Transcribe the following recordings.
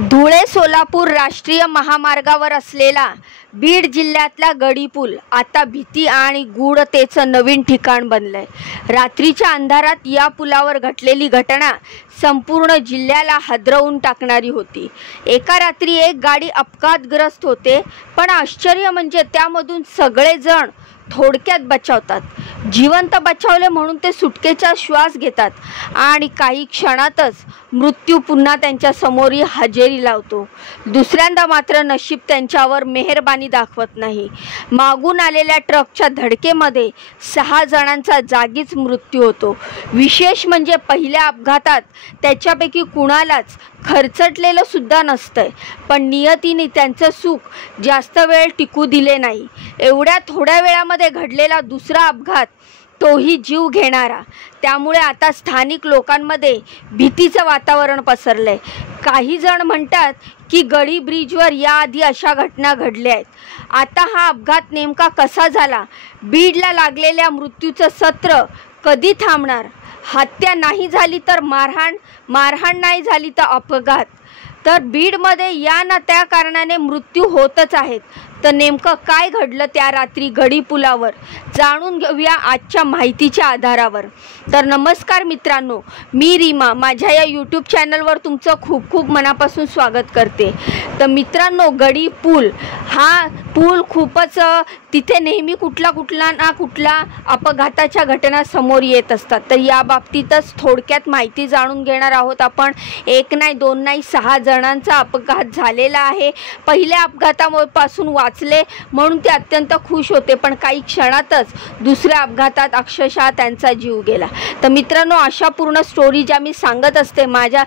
धुळे सोलापूर राष्ट्रीय महामार्गावर असलेला बीड जिल्ह्यातला गडी पूल आता भीती आणि गूढतेचं नवीन ठिकाण बनलंय। रात्रीच्या अंधारात या पुलावर घडलेली घटना संपूर्ण जिल्ह्याला हादरवून टाकणारी होती। एका रात्री एक गाडी अपघातग्रस्त होते, पण आश्चर्य म्हणजे त्यामधून सगळे जण थोडक्यात बचावतात। जिवंत बचावले म्हणून ते सुटकेचा श्वास घेतात आणि काही क्षणातच मृत्यू पुन्हा त्यांच्या समोर हजेरी लावतो। दुसऱ्यांदा मात्र नशीब त्यांच्यावर मेहरबानी दाखवत नाही। मागून आलेल्या ट्रकच्या धडकेमध्ये 6 जणांचा जागीच मृत्यू होतो। विशेष म्हणजे पहिल्या अपघातात त्याच्यापैकी कुणालाच खरचटलेलं सुद्धा नसतंय, पण नियतीने त्यांचं सुख जास्त वेळ टिकू दिले नाही। एवढ्या थोड्या वेळामध्ये घडलेला दुसरा अपघात, तोही जीव घेणारा। त्यामुळे आता स्थानिक लोकांमध्ये भीतीचं वातावरण पसरलंय। काही जण म्हणतात की गडी ब्रिजवर याआधी अशा घटना घडल्या आहेत। आता हा अपघात नेमका कसा झाला? बीडला लागलेल्या मृत्यूचं सत्र कधी थांबणार? हत्या नाही झाली तर मारहाण नाही झाली तर अपघात। तर बीडमध्ये या ना त्या कारणाने मृत्यू होतच आहेत। तर नेमकं काय घडलं त्या रात्री गडी पुलावर, जाणून घेऊया आजच्या माहितीच्या आधारावर। तर नमस्कार मित्रांनो, मी रीमा माझ्या या यूट्यूब चॅनलवर तुमचं खूप खूप मनापासून स्वागत करते। तर मित्रांनो, गडी पूल हा पूल खूपच तिथे नेहमी कुठला ना अपघाताच्या घटना समोर येत असतात। तर या बाबतीतच थोडक्यात माहिती जाणून घेणार आहोत आपण। एक नाही दोन नाही 6 जणांचा अपघात झालेला आहे। पहिल्या अपघातापासून वाचले म्हणून ते अत्यंत खुश होते, पण काही क्षणातच दुसऱ्या अपघातात अक्षरशः त्यांचा जीव गेला। तर मित्रांनो, अशा पूर्ण स्टोरी ज्या मी सांगत असते, माझ्या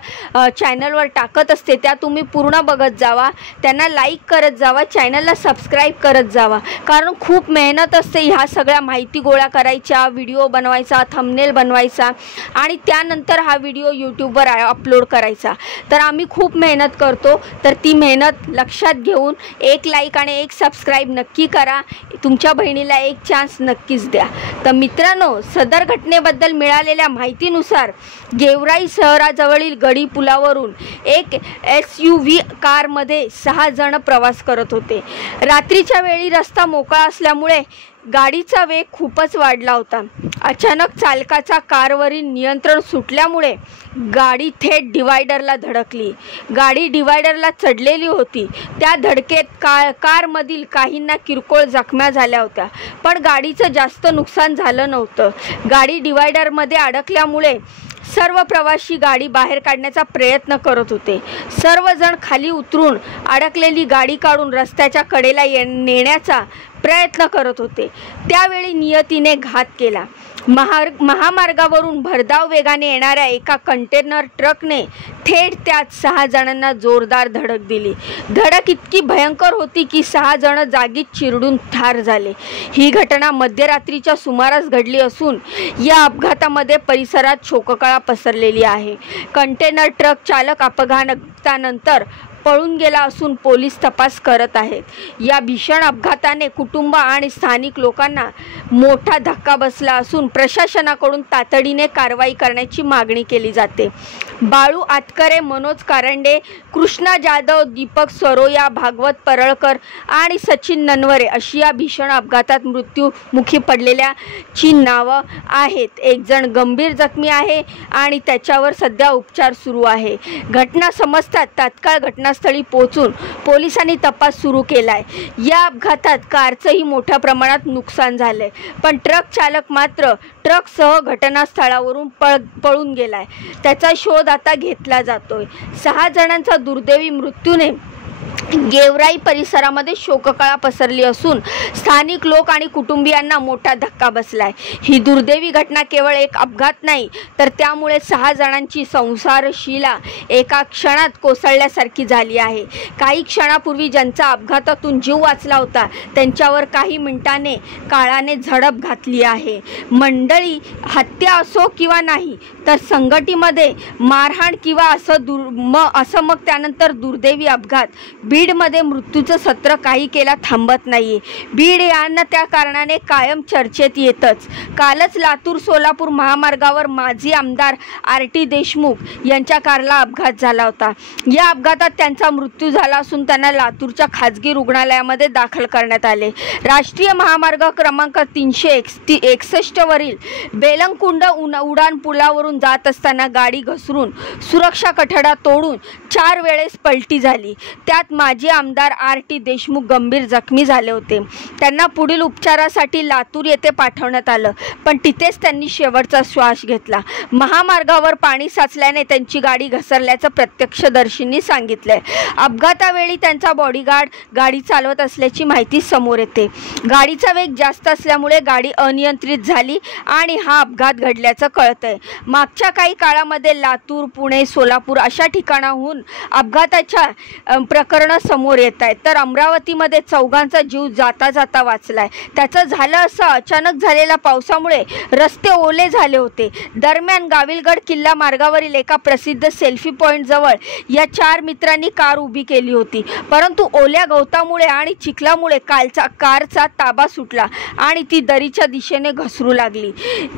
चॅनलवर टाकत असते, त्या तुम्ही पूर्ण बघत जावा, त्यांना लाईक करत जावा, चॅनलला सबस्क्राईब करत जावा। कारण खूप मेहनत असते ह्या सगळ्या माहिती गोळा करायच्या, व्हिडिओ बनवायचा, थंबनेल बनवायचा आणि त्यानंतर हा व्हिडिओ यूट्यूबवर अपलोड करायचा। तर आम्ही खूप मेहनत करतो। तर ती मेहनत लक्षात घेऊन एक लाईक आणि एक सबस्क्राईब नक्की करा। तुमच्या बहिणीला एक चान्स नक्कीच द्या। तर मित्रांनो, सदर घटनेबद्दल मिळालेल्या माहितीनुसार गेवराई शहराजवळील गडी पुलावरून एक SUV कारमध्ये 6 जण प्रवास करत होते। रात्रीच्या वेळी रस्ता मोकळा असल्यामुळे गाडीचा वेग खूपच वाढला होता। अचानक चालकाचा कारवरील नियंत्रण सुटल्यामुळे गाडी थेट डिवायडरला धडकली। गाडी डिवायडरला चढलेली होती। त्या धडकेत कारमधील काहींना किरकोळ जखमा झाल्या होत्या, पण गाडीचं जास्त नुकसान झालं नव्हतं। गाडी डिवायडरमध्ये अडकल्यामुळे सर्व प्रवासी गाडी बाहेर काढण्याचा प्रयत्न करत होते। सर्वजण खाली उतरून अडकलेली गाडी काढून रस्त्याच्या कडेला नेण्याचा प्रयत्न करत होते। त्यावेळी नियतीने घात केला। महामार्गावरून भरधाव वेगाने येणाऱ्या एका कंटेनर ट्रकने थेट त्यात 6 जणांना जोरदार धडक दिली। धडक इतकी भयंकर होती की 6 जण जागीच चिरडून ठार झाले। ही घटना मध्यरात्रीच्या सुमारास घडली असून या अपघातामध्ये परिसरात शोककळा पसरलेली आहे। कंटेनर ट्रक चालक अपघातानंतर पळून गेला असून पोलीस तपास करत आहेत। या भीषण अपघाताने कुटुंब आणि स्थानिक लोकांना मोठा धक्का बसला असून प्रशासनाकडून तातडीने कारवाई करण्याची मागणी केली जाते। बाळू आतकरे, मनोज कारंडे, कृष्णा जाधव, दीपक सरोया, भागवत परळकर आणि सचिन ननवरे अशी या भीषण अपघातात मृत्युमुखी पडलेल्याची नावं आहेत। एक जण गंभीर जखमी आहे आणि त्याच्यावर सध्या उपचार सुरू आहे। घटना समजतात तात्काळ घटनास्थळी पोहोचून पोलिसांनी तपास सुरू केलाय। या अपघातात कारचंही मोठ्या प्रमाणात नुकसान झालंय, पण ट्रक चालक मात्र ट्रकसह घटनास्थळावरून पळून गेलाय। त्याचा शोध आता घेतला जातोय। 6 जणांचा दुर्दैवी मृत्यूने गेवराई परिसरामध्ये शोककळा पसरली असून स्थानिक लोक आणि कुटुंबियांना मोठा धक्का बसलाय। ही दुर्दैवी घटना केवळ एक अपघात नाही, तर त्यामुळे 6 जणांची संसारशीला एका क्षणात कोसळल्यासारखी झाली आहे। काही क्षणापूर्वी ज्यांचा अपघातातून जीव वाचला होता त्यांच्यावर काही मिनिटांनी काळाने झडप घातली आहे। मंडळी, हत्या असो किंवा नाही, तर संघटनेमध्ये मारहाण किंवा असं मग त्यानंतर दुर्दैवी अपघात बीडमध्ये मृत्यूचं सत्र काही केला थांबत नाही आहे। बीड यांना त्या कारणाने कायम चर्चेत येतच। कालच लातूर सोलापूर महामार्गावर माजी आमदार RT देशमुख यांच्या कारला अपघात झाला होता। या अपघातात त्यांचा मृत्यू झाला असून त्यांना लातूरच्या खाजगी रुग्णालयामध्ये दाखल करण्यात आले। राष्ट्रीय महामार्ग क्रमांक 361 वरील बेलंकुंड उडान पुलावरून जात असताना गाडी घसरून सुरक्षा कठडा तोडून 4 वेळेस पलटी झाली। त्यात माजी आमदार RT देशमुख गंभीर जखमी झाले होते। त्यांना पुढील उपचारासाठी लातूर येथे पाठवण्यात आलं, पण तिथेच त्यांनी शेवटचा श्वास घेतला। महामार्गावर पाणी साचल्याने त्यांची गाडी घसरल्याचं प्रत्यक्षदर्शींनी सांगितलंय। अपघातावेळी त्यांचा बॉडीगार्ड गाडी चालवत असल्याची माहिती समोर येते। गाडीचा वेग जास्त असल्यामुळे गाडी अनियंत्रित झाली आणि हा अपघात घडल्याचं कळतंय। मागच्या काही काळामध्ये लातूर, पुणे, सोलापूर अशा ठिकाणाहून अपघाताच्या प्रकरणं समोर येत आहेत, तर अमरावतीमध्ये 4घांचा जीव जाता जाता वाचलाय। त्याचं झालं असं अचानक झालेल्या पावसामुळे रस्ते ओले झाले होते। दरम्यान गाविलगड किल्ला मार्गावरील एका प्रसिद्ध सेल्फी पॉइंट जवळ या 4 मित्रांनी कार उभी केली होती, परंतु ओल्या गवतामुळे आणि चिखलामुळे कारचा ताबा सुटला आणि ती दरीच्या दिशेने घसरू लागली।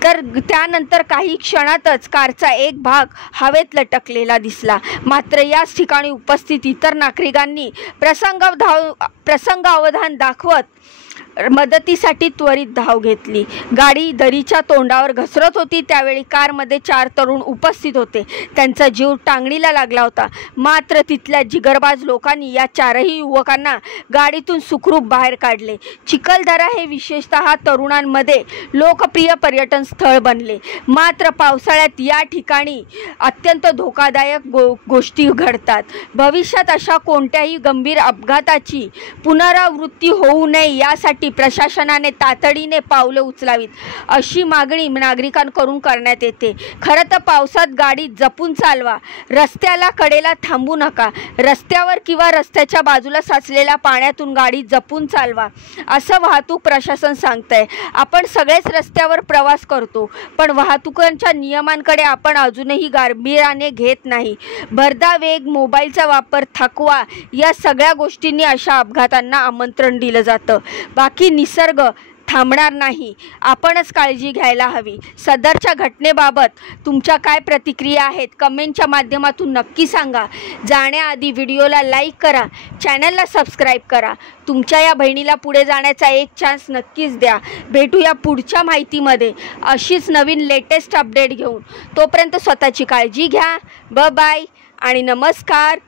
तर त्यानंतर काही क्षणातच कारचा एक भाग हवेत लटकलेला दिसला। मात्र याच ठिकाणी उपस्थित इतर नागरिकांनी प्रसंगावधान दाखवत मदतीसाठी त्वरित धाव घेतली। गाडी दरीच्या तोंडावर घसरत होती, त्यावेळी कारमध्ये 4 तरुण उपस्थित होते। त्यांचा जीव टांगणीला लागला होता। मात्र तिथल्या जिगरबाज लोकांनी या 4ही युवकांना गाडीतून सुखरूप बाहेर काढले। चिखलदरा हे विशेषतः तरुणांमध्ये लोकप्रिय पर्यटन स्थळ बनले। मात्र पावसाळ्यात या ठिकाणी अत्यंत धोकादायक गोष्टी घडतात। भविष्यात अशा कोणत्याही गंभीर अपघाताची पुनरावृत्ती होऊ नये यासाठी प्रशासनाने तातडीने पावले उचलावीत अशी मागणी नागरिकांकडून करण्यात येते। खरं तर पावसात गाडी जपून चालवा, रस्त्याला कडेला थांबू नका, रस्त्यावर किंवा रस्त्याच्या बाजूला साचलेल्या पाण्यातून गाडी जपून चालवा असं वाहतूक प्रशासन सांगतंय। आपण सगळेच रस्त्यावर प्रवास करतो, पण वाहतुकांच्या नियमांकडे आपण अजूनही गांभीर्याने घेत नाही। भरधा वेग, मोबाईलचा वापर, थकवा या सगळ्या गोष्टींनी अशा अपघातांना आमंत्रण दिलं जातं। बाकी निसर्ग थांबणार नाही, आपणच काळजी घ्यायला हवी। सदरच्या घटनेबाबत तुमच्या काय प्रतिक्रिया आहेत कमेंटच्या माध्यमातून नक्की सांगा। जाण्याआधी व्हिडिओला लाईक करा, चॅनलला सबस्क्राईब करा। तुमच्या या बहिणीला पुढे जाण्याचा एक चान्स नक्कीच द्या। भेटूया पुढच्या माहितीमध्ये अशीच नवीन लेटेस्ट अपडेट घेऊन। तोपर्यंत स्वतःची काळजी घ्या। बाय आणि नमस्कार।